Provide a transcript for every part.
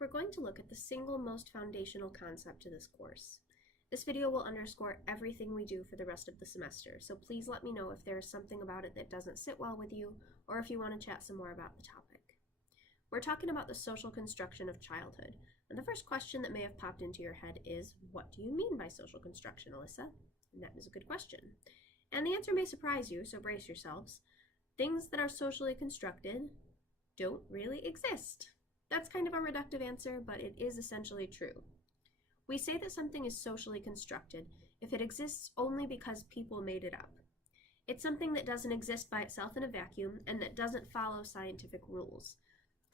We're going to look at the single most foundational concept to this course. This video will underscore everything we do for the rest of the semester, so please let me know if there is something about it that doesn't sit well with you, or if you want to chat some more about the topic. We're talking about the social construction of childhood, and the first question that may have popped into your head is, what do you mean by social construction, Alyssa? And that is a good question. And the answer may surprise you, so brace yourselves. Things that are socially constructed don't really exist. That's kind of a reductive answer, but it is essentially true. We say that something is socially constructed if it exists only because people made it up. It's something that doesn't exist by itself in a vacuum and that doesn't follow scientific rules.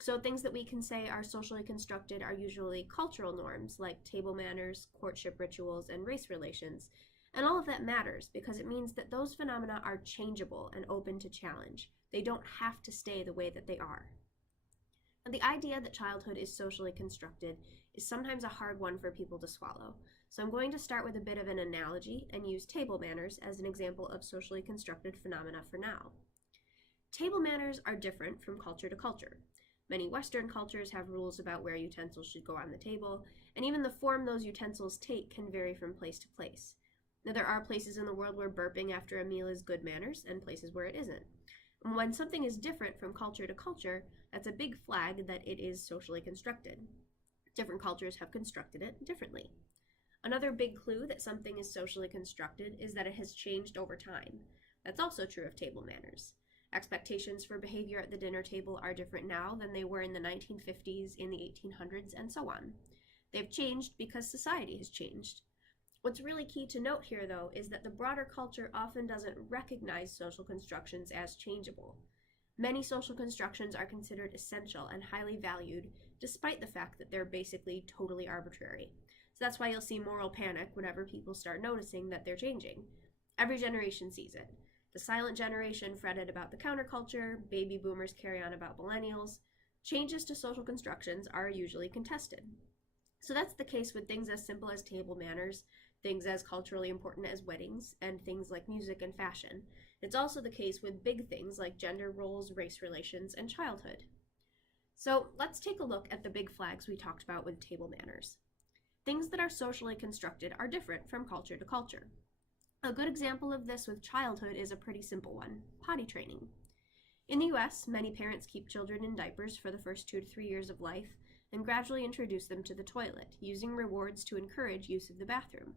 So things that we can say are socially constructed are usually cultural norms like table manners, courtship rituals, and race relations. And all of that matters because it means that those phenomena are changeable and open to challenge. They don't have to stay the way that they are. And the idea that childhood is socially constructed is sometimes a hard one for people to swallow. So I'm going to start with a bit of an analogy and use table manners as an example of socially constructed phenomena for now. Table manners are different from culture to culture. Many Western cultures have rules about where utensils should go on the table, and even the form those utensils take can vary from place to place. Now, there are places in the world where burping after a meal is good manners, and places where it isn't. And when something is different from culture to culture, that's a big flag that it is socially constructed. Different cultures have constructed it differently. Another big clue that something is socially constructed is that it has changed over time. That's also true of table manners. Expectations for behavior at the dinner table are different now than they were in the 1950s, in the 1800s, and so on. They've changed because society has changed. What's really key to note here, though, is that the broader culture often doesn't recognize social constructions as changeable. Many social constructions are considered essential and highly valued, despite the fact that they're basically totally arbitrary. So that's why you'll see moral panic whenever people start noticing that they're changing. Every generation sees it. The silent generation fretted about the counterculture, baby boomers carry on about millennials. Changes to social constructions are usually contested. So that's the case with things as simple as table manners, things as culturally important as weddings, and things like music and fashion. It's also the case with big things like gender roles, race relations, and childhood. So let's take a look at the big flags we talked about with table manners. Things that are socially constructed are different from culture to culture. A good example of this with childhood is a pretty simple one: potty training. In the US, many parents keep children in diapers for the first 2 to 3 years of life and gradually introduce them to the toilet, using rewards to encourage use of the bathroom.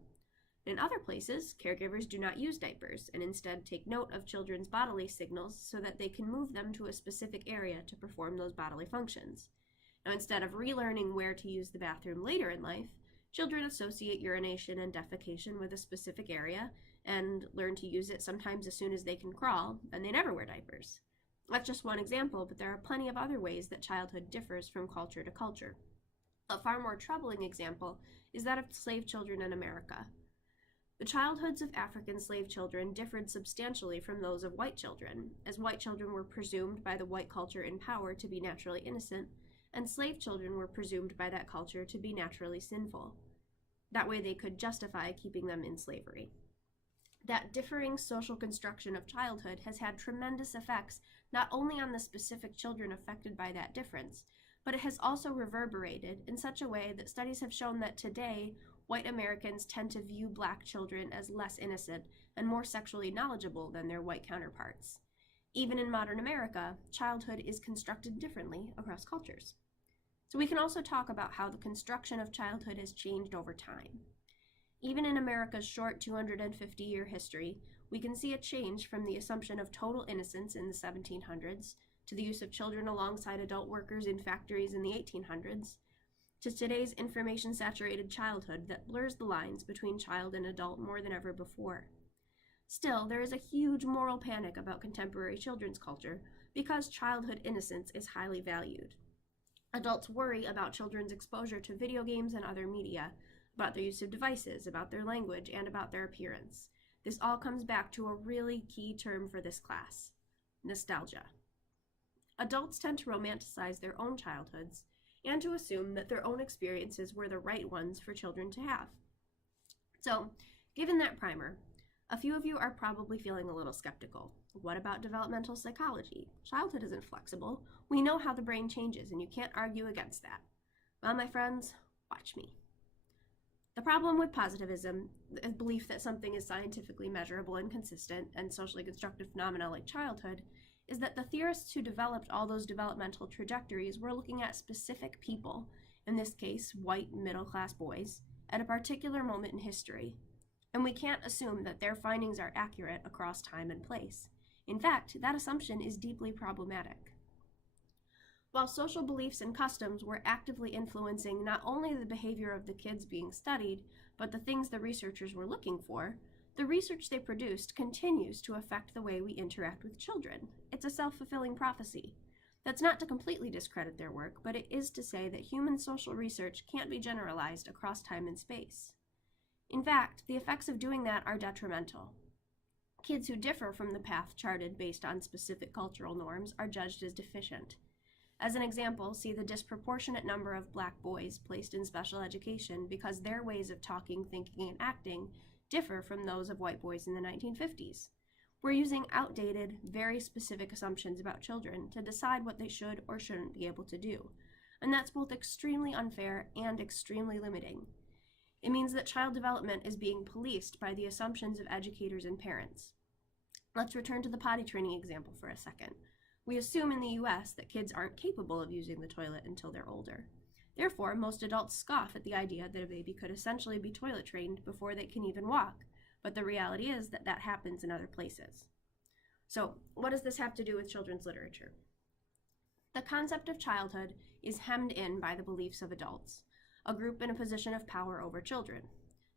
In other places, caregivers do not use diapers and instead take note of children's bodily signals so that they can move them to a specific area to perform those bodily functions. Now, instead of relearning where to use the bathroom later in life, children associate urination and defecation with a specific area and learn to use it sometimes as soon as they can crawl, and they never wear diapers. That's just one example, but there are plenty of other ways that childhood differs from culture to culture. A far more troubling example is that of slave children in America. The childhoods of African slave children differed substantially from those of white children, as white children were presumed by the white culture in power to be naturally innocent, and slave children were presumed by that culture to be naturally sinful. That way they could justify keeping them in slavery. That differing social construction of childhood has had tremendous effects not only on the specific children affected by that difference, but it has also reverberated in such a way that studies have shown that today, white Americans tend to view black children as less innocent and more sexually knowledgeable than their white counterparts. Even in modern America, childhood is constructed differently across cultures. So we can also talk about how the construction of childhood has changed over time. Even in America's short 250-year history, we can see a change from the assumption of total innocence in the 1700s, to the use of children alongside adult workers in factories in the 1800s, to today's information-saturated childhood that blurs the lines between child and adult more than ever before. Still, there is a huge moral panic about contemporary children's culture because childhood innocence is highly valued. Adults worry about children's exposure to video games and other media, about their use of devices, about their language, and about their appearance. This all comes back to a really key term for this class: nostalgia. Adults tend to romanticize their own childhoods and to assume that their own experiences were the right ones for children to have. So, given that primer, a few of you are probably feeling a little skeptical. What about developmental psychology? Childhood isn't flexible. We know how the brain changes, and you can't argue against that. Well, my friends, watch me. The problem with positivism, the belief that something is scientifically measurable and consistent, and socially constructed phenomena like childhood, is that the theorists who developed all those developmental trajectories were looking at specific people, in this case, white middle-class boys, at a particular moment in history. And we can't assume that their findings are accurate across time and place. In fact, that assumption is deeply problematic. While social beliefs and customs were actively influencing not only the behavior of the kids being studied, but the things the researchers were looking for, the research they produced continues to affect the way we interact with children. It's a self-fulfilling prophecy. That's not to completely discredit their work, but it is to say that human social research can't be generalized across time and space. In fact, the effects of doing that are detrimental. Kids who differ from the path charted based on specific cultural norms are judged as deficient. As an example, see the disproportionate number of Black boys placed in special education because their ways of talking, thinking, and acting differ from those of white boys in the 1950s. We're using outdated, very specific assumptions about children to decide what they should or shouldn't be able to do, and that's both extremely unfair and extremely limiting. It means that child development is being policed by the assumptions of educators and parents. Let's return to the potty training example for a second. We assume in the US that kids aren't capable of using the toilet until they're older. Therefore, most adults scoff at the idea that a baby could essentially be toilet trained before they can even walk, but the reality is that that happens in other places. So, what does this have to do with children's literature? The concept of childhood is hemmed in by the beliefs of adults, a group in a position of power over children.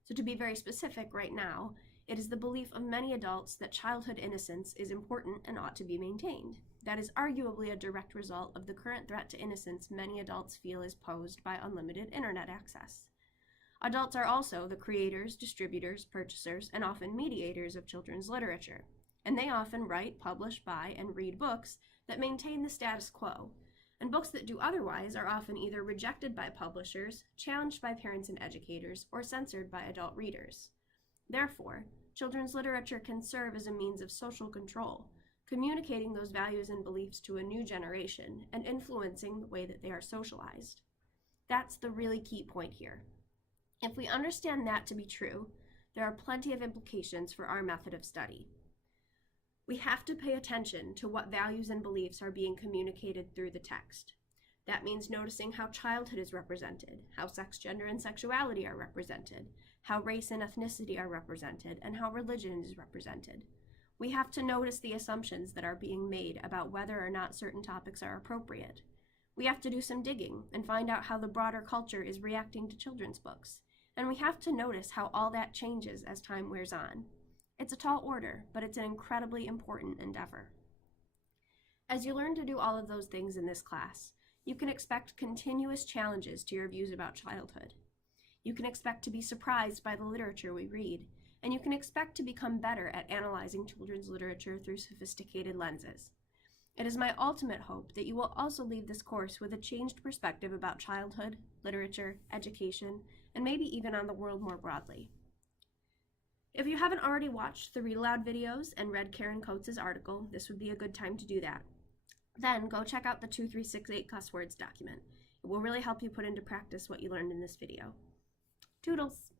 So to be very specific right now, it is the belief of many adults that childhood innocence is important and ought to be maintained. That is arguably a direct result of the current threat to innocence many adults feel is posed by unlimited internet access. Adults are also the creators, distributors, purchasers, and often mediators of children's literature, and they often write, publish, buy, and read books that maintain the status quo, and books that do otherwise are often either rejected by publishers, challenged by parents and educators, or censored by adult readers. Therefore, children's literature can serve as a means of social control, communicating those values and beliefs to a new generation and influencing the way that they are socialized. That's the really key point here. If we understand that to be true, there are plenty of implications for our method of study. We have to pay attention to what values and beliefs are being communicated through the text. That means noticing how childhood is represented, how sex, gender, and sexuality are represented, how race and ethnicity are represented, and how religion is represented. We have to notice the assumptions that are being made about whether or not certain topics are appropriate. We have to do some digging and find out how the broader culture is reacting to children's books. And we have to notice how all that changes as time wears on. It's a tall order, but it's an incredibly important endeavor. As you learn to do all of those things in this class, you can expect continuous challenges to your views about childhood. You can expect to be surprised by the literature we read, and you can expect to become better at analyzing children's literature through sophisticated lenses. It is my ultimate hope that you will also leave this course with a changed perspective about childhood, literature, education, and maybe even on the world more broadly. If you haven't already watched the Read Aloud videos and read Karen Coates' article, this would be a good time to do that. Then go check out the 2368 cuss words document. It will really help you put into practice what you learned in this video. Toodles!